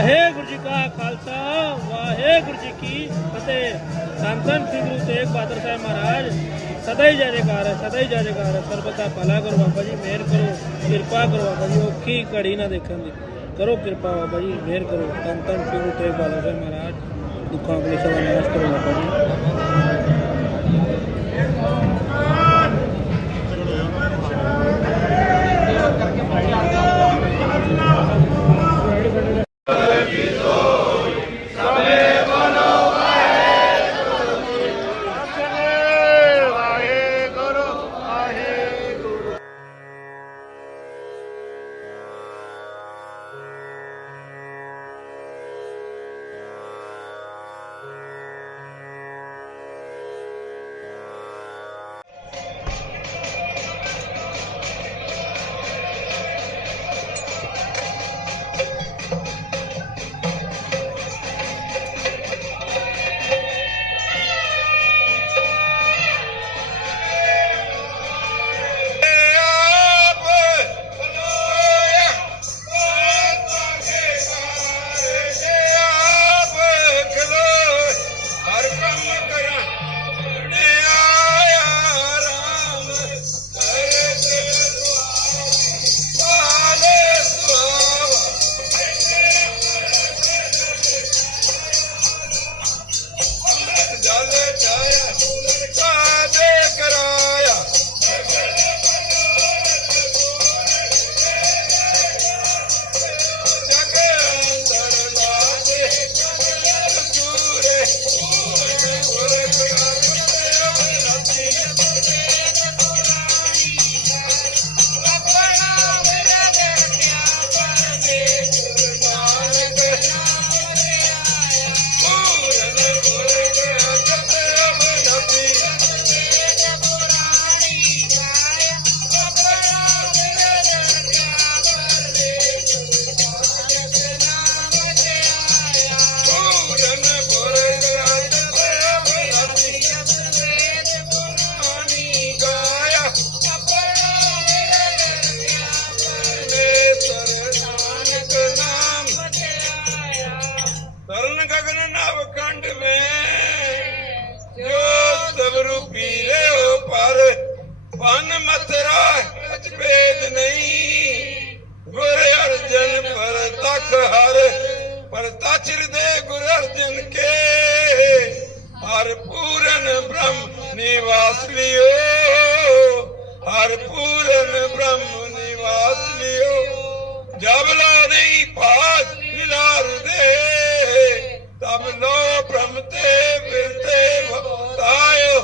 ਵਾਹਿਗੁਰੂ ਜੀ ਕਾ ਖਾਲਸਾ, ਵਾਹਿਗੁਰੂ ਜੀ ਕੀ ਫਤਿਹ। ਧੰਨ ਸ੍ਰੀ ਗੁਰੂ ਤੇਗ ਬਹਾਦਰ ਸਾਹਿਬ ਮਹਾਰਾਜ। ਸਦਾ ਹੀ ਜੈ ਜੈਕਾਰ ਹੈ, ਸਦਾ ਹੀ ਜੈ ਜੈਕਾਰ ਹੈ। ਸਰਬਤ ਦਾ ਭਲਾ ਕਰੋ ਬਾਬਾ ਜੀ, ਮਿਹਰ ਕਰੋ, ਕਿਰਪਾ ਕਰੋ ਬਾਬਾ ਜੀ। ਔਖੀ ਘੜੀ ਨਾ ਦੇਖਣ ਦੀ। ਕਰੋ ਕਿਰਪਾ ਬਾਬਾ ਜੀ, ਮਿਹਰ ਕਰੋ। ਸੰਤਨ ਧੰਨ ਸ੍ਰੀ ਗੁਰੂ ਤੇਗ ਬਹਾਦਰ ਸਾਹਿਬ ਮਹਾਰਾਜ। ਦੁੱਖਾਂ, ਕਲੇਸ਼ਾਂ ਦਾ ਨਾਸ਼ ਕਰੋ ਬਾਬਾ ਜੀ। ਹਰ ਪੂਰਨ ਬ੍ਰਹਮ ਨਿਵਾਸ ਲਿਓ ਹਰ ਪੂਰਨ ਬ੍ਰਹਮ ਨਿਵਾਸ ਲਿਓ ਜਬ ਲਾ ਨਹੀਂ ਪਾਸ ਲਿਲਾਰ ਦੇ ਤਬ ਲੋ ਬ੍ਰਹਮ ਤੇ ਫਿਰਤੇ ਭਗਤਾਇਓ,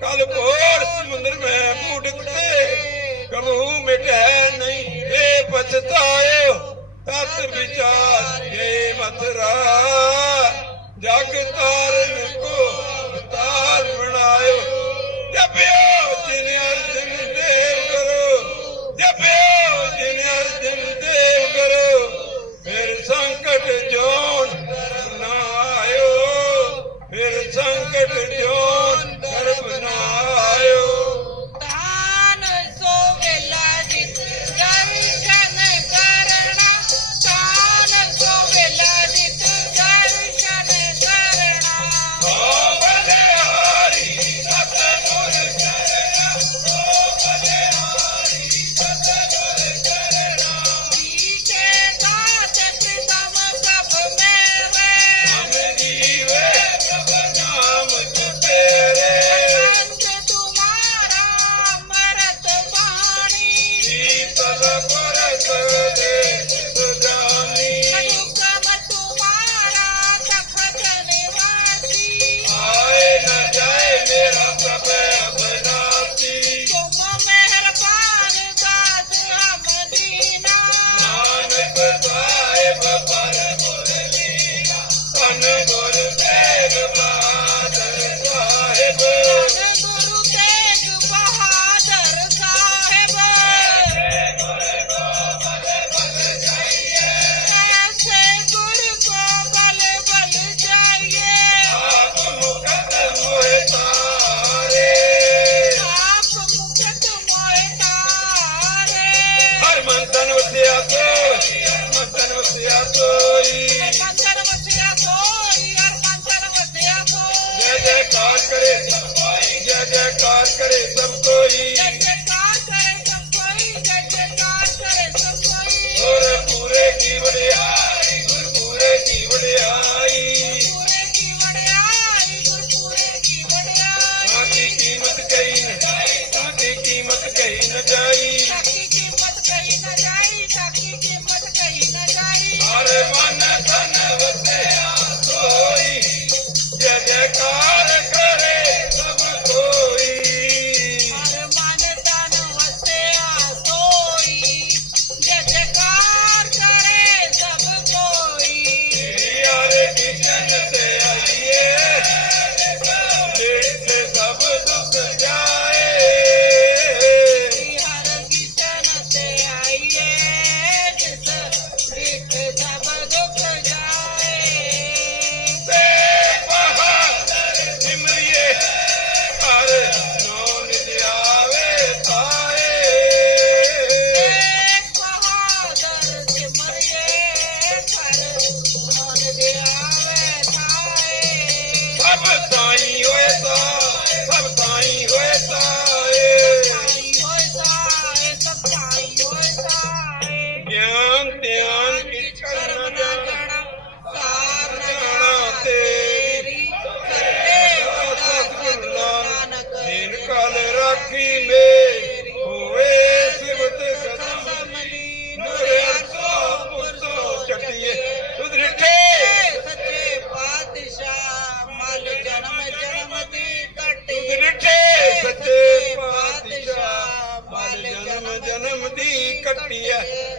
ਕਲ ਭੋਰ ਸਮੁੰਦਰ ਮੈਂ ਬੁੜਤੇ ਕਬਹੂ ਮਿਟੈ ਨਹੀਂ ਇਹ ਪਛਤਾਇਓ, ਤਤ ਵਿਚਾਰ ਇਹ ਮਥਰਾ, ਜਗ ਤਾਰਨ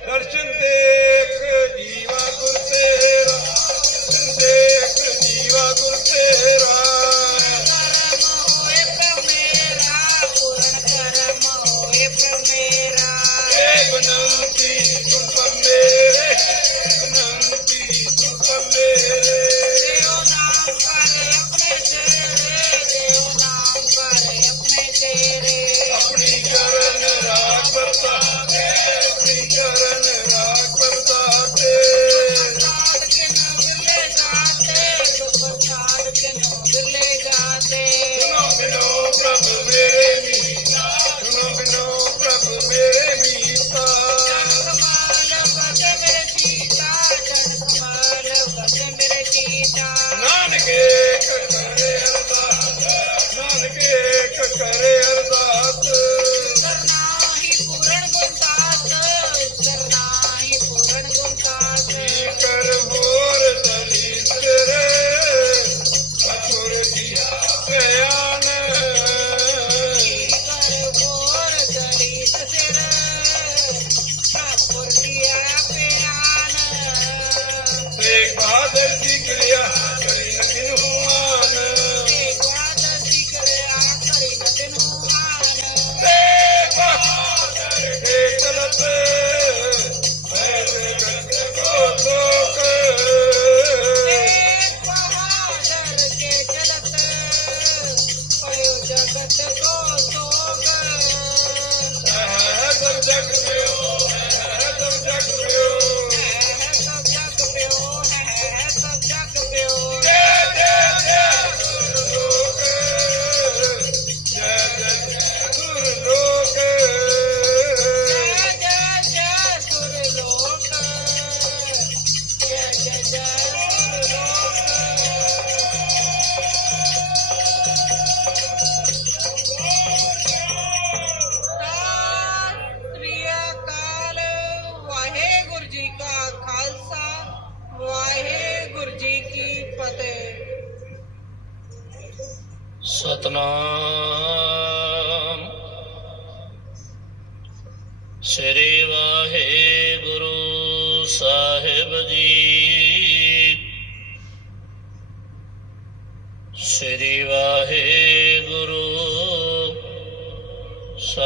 ದರ್ಶನ್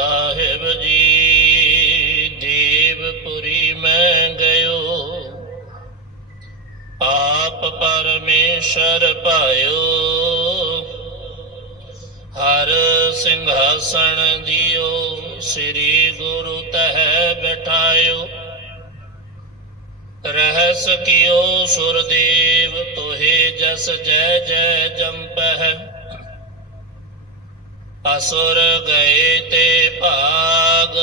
ਸਾਹਿਬ ਜੀ ਦੇਵਪੁਰੀ ਮੈਂ ਗਇਓ। ਆਪ ਪਰਮੇਸ਼ਰ ਪਾਇਓ। ਹਰ ਸਿੰਘਾਸਣ ਦਿਓ, ਸ੍ਰੀ ਗੁਰੂ ਤਹਿ ਬਿਠਾਇਓ। ਰਹਿਸ ਕਿਓ ਸੁਰਦੇਵ, ਤੋਹੇ ਜਸ ਜੈ ਜੈ ਜੰਪਹਿ। ਅਸੁਰ ਗਏ ਤੇ ਭਾਗ।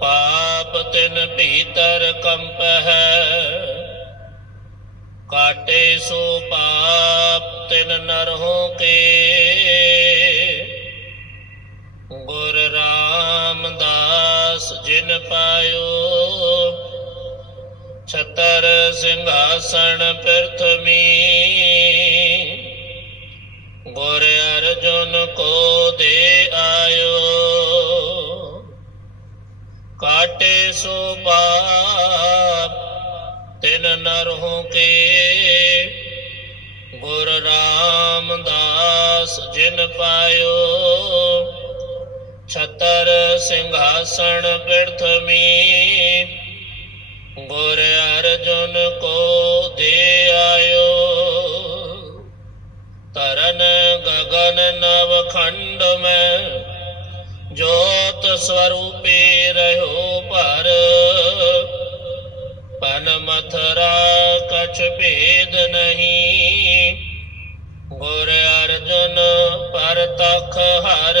ਪਾਪ ਤਿਨ ਭੀਤਰ ਕੰਪ ਹੈ ਕਾਟੇ ਸੋ ਪਾਪ ਤਿਨ ਨਰਹੋਂ ਕੇ। ਗੁਰ ਰਾਮਦਾਸ ਜਿਨ ਪਾਇਓ। ਛਤਰ ਸਿੰਘਾਸਣ ਪ੍ਰਥਮੀ गुर अर्जुन को दे आयो। काटे सो पाप तिन नरहों के। गुर रामदास जिन पायो। छतर सिंहासन पृथ्वी गुर अर्जुन को दे आयो। ਤਰਨ ਗਗਨ ਨਵ ਖੰਡ ਮੈਂ, ਜੋਤ ਸਵਰੂਪੇ ਰਹਿਓ ਪਰ ਪਨ ਮਥਰਾ ਕਛ ਭੇਦ ਨਹੀਂ, ਗੁਰ ਅਰਜੁਨ ਪਰ ਤਖ ਹਰ।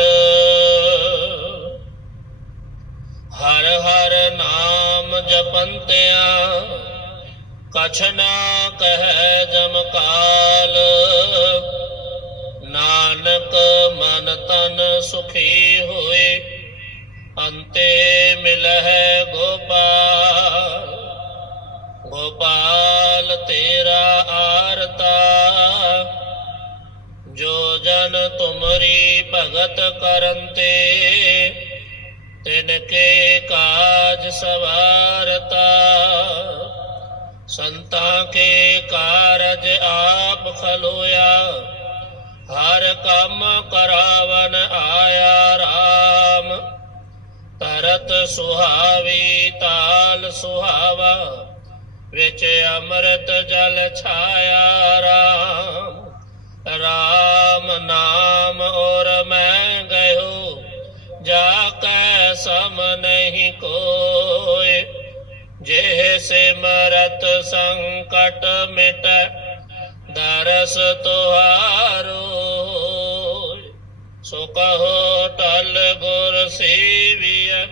ਹਰ ਹਰ ਨਾਮ ਜਪੰਤਿਆ, ਕਛ ਨਾ ਕਹਿ ਜਮ ਕਾਲ। ਮਿਲਹਿ ਗੋਪਾਲ ਗੋਪਾਲ ਤੇਰਾ ਆਰਤਾ। ਜੋ ਜਨ ਤੁਮਰੀ ਭਗਤ ਕਰੰਤੇ, ਤਿਨ ਕੇ ਕਾਜ ਸਵਾਰਤਾ। ਸੰਤਾਂ ਕੇ ਕਾਰਜ ਆਪ ਖਲੋਇਆ, ਹਰ ਕੰਮ ਕਰਾਵਨ ਆਇਆ RAM ਤਰਤ ਸੁਹਾਵੀ ਤਾਲ ਸੁਹਾਵਾ, ਵਿੱਚ ਅੰਮ੍ਰਿਤ ਜਲ ਛਾਇਆ ਰਾਮ। ਰਾਮ ਨਾਮ ਔਰ ਮੈਂ ਗਇਓ, ਜਾ ਕੈ ਸਮ ਨਹੀਂ ਕੋਏ ਜੇ ਸਿਮਰਤ ਸੰਕਟ ਮਿਟ, ਦਰਸ ਤੁਹਾਰੋ। ਸੋ ਕਹੋ ਟਲ ਗੁਰ ਸੇਵੀਐ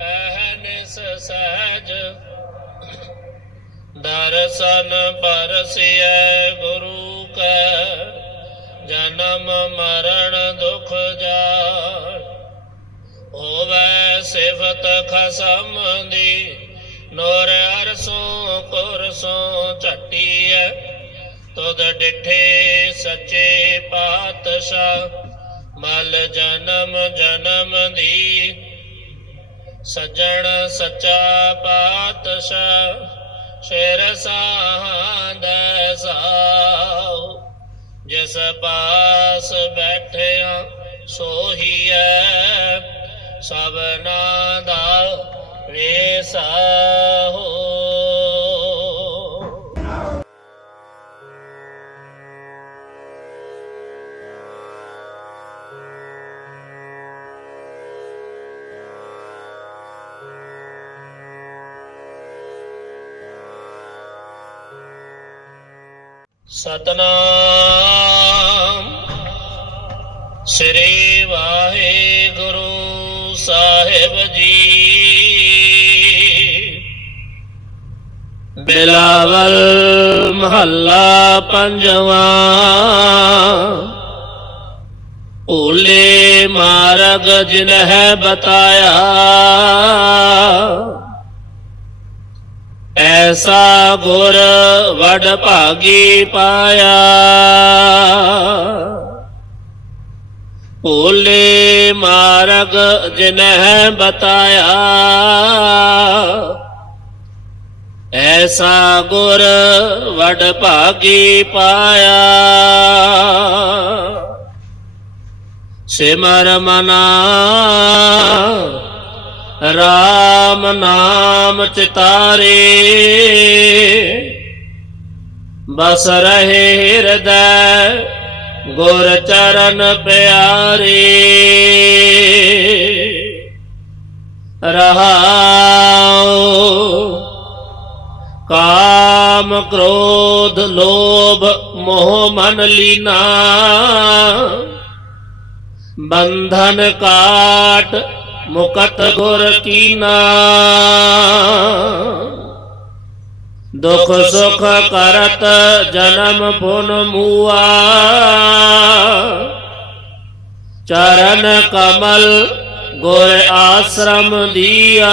ਅਹਨਿਸ ਸਹਜ। ਦਰਸ਼ਨ ਪਰਸਿਐ ਗੁਰੂ ਕੈ, ਜਨਮ ਮਰਨ ਦੁਖ ਜਾਇ ਹੋਵੇ ਸਿਫਤ ਖਸਮ ਦੀ, ਨੋਰ ਅਰਸੋਂ ਕੁਰਸੋਂ ਝਟੀਐ। ਤੁਧ ਡਿਠੇ ਸੱਚੇ ਪਾਤਸ਼ਾਹ ਮਲ ਜਨਮ ਜਨਮ ਦੀ, ਸਜਣ ਸੱਚਾ ਪਾਤਸ਼ਾਹ, ਸ਼ੇਰ ਸਾਹੰਦ ਸਾਉ। ਜਿਸ ਪਾਸ ਬੈਠਿਆ ਸੋਹੀਐ ਸਭਨਾ ਦਾ ਵੇਸਾ ਹੋ। ਸਤਨਾਮ। ਸ੍ਰੀ ਵਾਹਿਗੁਰੂ ਸਾਹਿਬ ਜੀ। ਬਿਲਾਵਲ ਮਹੱਲਾ ਪੰਜਵਾਂ। ਓਲੇ ਮਾਰਗ ਜਿਨਹਿ ਬਤਾਇਆ। ਐਸਾ ਗੁਰ ਵਡ ਭਾਗੀ ਪਾਇਆ। ਭੋਲੇ ਮਾਰਗ ਜਿਨਹਿ ਬਤਾਇਆ। ਐਸਾ ਗੁਰ ਵਡ ਭਾਗੀ ਪਾਇਆ। ਸਿਮਰ ਮਨਾ ਰਾਮ ਨਾਮ ਚਿਤਾਰੇ। ਬਸ ਰਹੇ ਹਿਰਦੈ ਗੁਰ ਚਰਨ ਪਿਆਰੇ। ਰਹਾਉ ਕਾਮ ਕ੍ਰੋਧ ਲੋਭ ਮੋਹ ਮਨ ਲੀਨਾ। ਬੰਧਨ ਕਾਟ ਮੁਕਤ ਗੁਰ ਕੀਨਾ। ਦੁਖ ਸੁਖ ਕਰਤ ਜਨਮ ਪੁਨ ਮੂਆ। ਚਰਨ ਕਮਲ ਗੁਰ ਆਸ਼ਰਮ ਦੀਆ।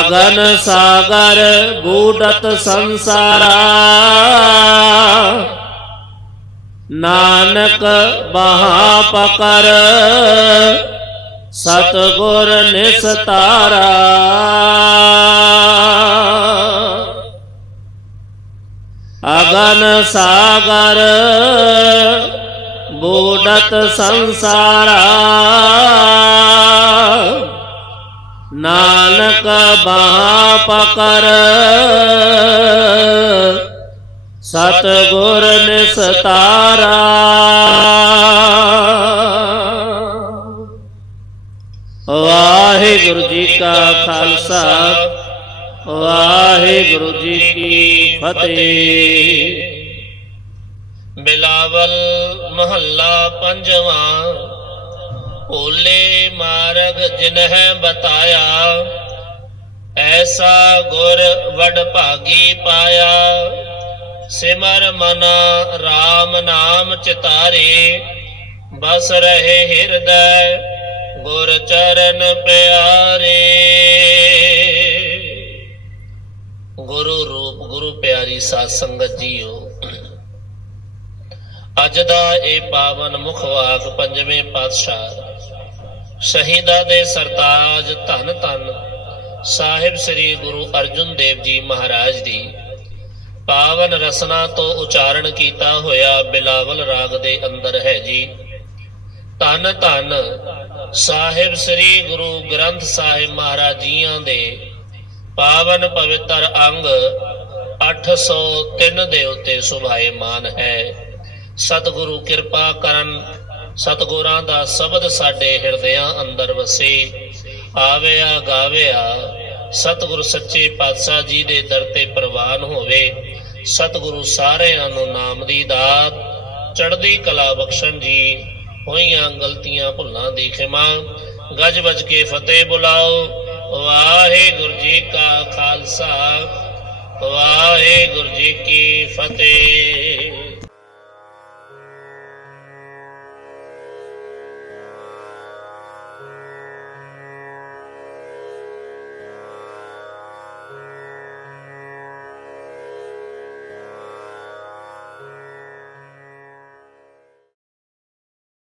ਅਗਨ ਸਾਗਰ ਬੂਡਤ ਸੰਸਾਰਾ। ਨਾਨਕ ਬਹਾ ਪਕਰ ਸਤਗੁਰ ਨਿਸਤਾਰਾ। ਅਗਨ ਸਾਗਰ ਬੂਡਤ ਸੰਸਾਰਾ। ਨਾਨਕ ਬਾਹ ਪਕਰ ਸਤ ਗੁਰ ਨਿਸਤਾਰਾ। ਵਾਹਿਗੁਰੂ ਜੀ ਕਾ ਖਾਲਸਾ, ਵਾਹਿਗੁਰੂ ਜੀ ਕੀ ਫਤਿਹ। ਬਿਲਾਵਲ ਮਹੱਲਾ ਪੰਜਵਾਂ ਓਲੇ ਮਾਰਗ ਜਿਨਹਿ ਬਤਾਇਆ, ਐਸਾ ਗੁਰ ਵਡ ਭਾਗੀ ਪਾਇਆ। ਸਿਮਰ ਮਨਾ RAM ਨਾਮ ਚਿਤਾਰੇ, ਬਸ ਰਹੇ ਹਿਰਦੈ ਗੁਰ ਚਰਨ ਪਿਆਰੇ। ਗੁਰੂ ਰੂਪ, ਗੁਰੂ ਪਿਆਰੀ ਸਾਧ ਸੰਗਤ ਜੀਓ, ਅੱਜ ਦਾ ਇਹ ਪਾਵਨ ਮੁਖ ਵਾਕ ਪੰਜਵੇਂ ਪਾਤਸ਼ਾਹ, ਸ਼ਹੀਦਾਂ ਦੇ ਸਰਤਾਜ ਧੰਨ ਧੰਨ ਸਾਹਿਬ ਸ੍ਰੀ ਗੁਰੂ ਅਰਜੁਨ ਦੇਵ ਜੀ ਮਹਾਰਾਜ ਦੀ ਪਾਵਨ ਰਸਨਾ ਤੋਂ ਉਚਾਰਨ ਕੀਤਾ ਹੋਇਆ ਬਿਲਾਵਲ ਰਾਗ ਦੇ ਅੰਦਰ ਹੈ ਜੀ। ਧੰਨ ਧੰਨ ਸਾਹਿਬ ਸ੍ਰੀ ਗੁਰੂ ਗ੍ਰੰਥ ਸਾਹਿਬ ਮਹਾਰਾਜ ਜੀਆਂ ਦੇ ਪਾਵਨ ਪਵਿੱਤਰ ਅੰਗ 803 ਦੇ ਉੱਤੇ ਸੁਭਾਏਮਾਨ ਹੈ। ਸਤਿਗੁਰੂ ਕਿਰਪਾ ਕਰਨ, ਸਤਿਗੁਰਾਂ ਦਾ ਸ਼ਬਦ ਸਾਡੇ ਹਿਰਦਿਆਂ ਅੰਦਰ ਵਸੇ। ਆਵਿਆ ਗਾਵਿਆ, ਸਤਿਗੁਰ ਸੱਚੇ ਪਾਤਸ਼ਾਹ ਜੀ ਦੇ ਦਰ ਤੇ ਪ੍ਰਵਾਨ ਹੋਵੇ। ਸਤਿਗੁਰੂ ਸਾਰਿਆਂ ਨੂੰ ਨਾਮ ਦੀ ਦਾਤ, ਚੜ੍ਹਦੀ ਕਲਾ ਬਖਸ਼ਣ ਜੀ, ਹੋਈਆਂ ਗਲਤੀਆਂ ਭੁੱਲਾਂ ਦੀ ਖਿਮਾ, ਗੱਜ ਵੱਜ ਕੇ ਫਤਿਹ ਬੁਲਾਓ, ਵਾਹਿਗੁਰੂ ਜੀ ਕਾ ਖਾਲਸਾ, ਵਾਹਿਗੁਰੂ ਜੀ ਕੀ ਫਤਿਹ।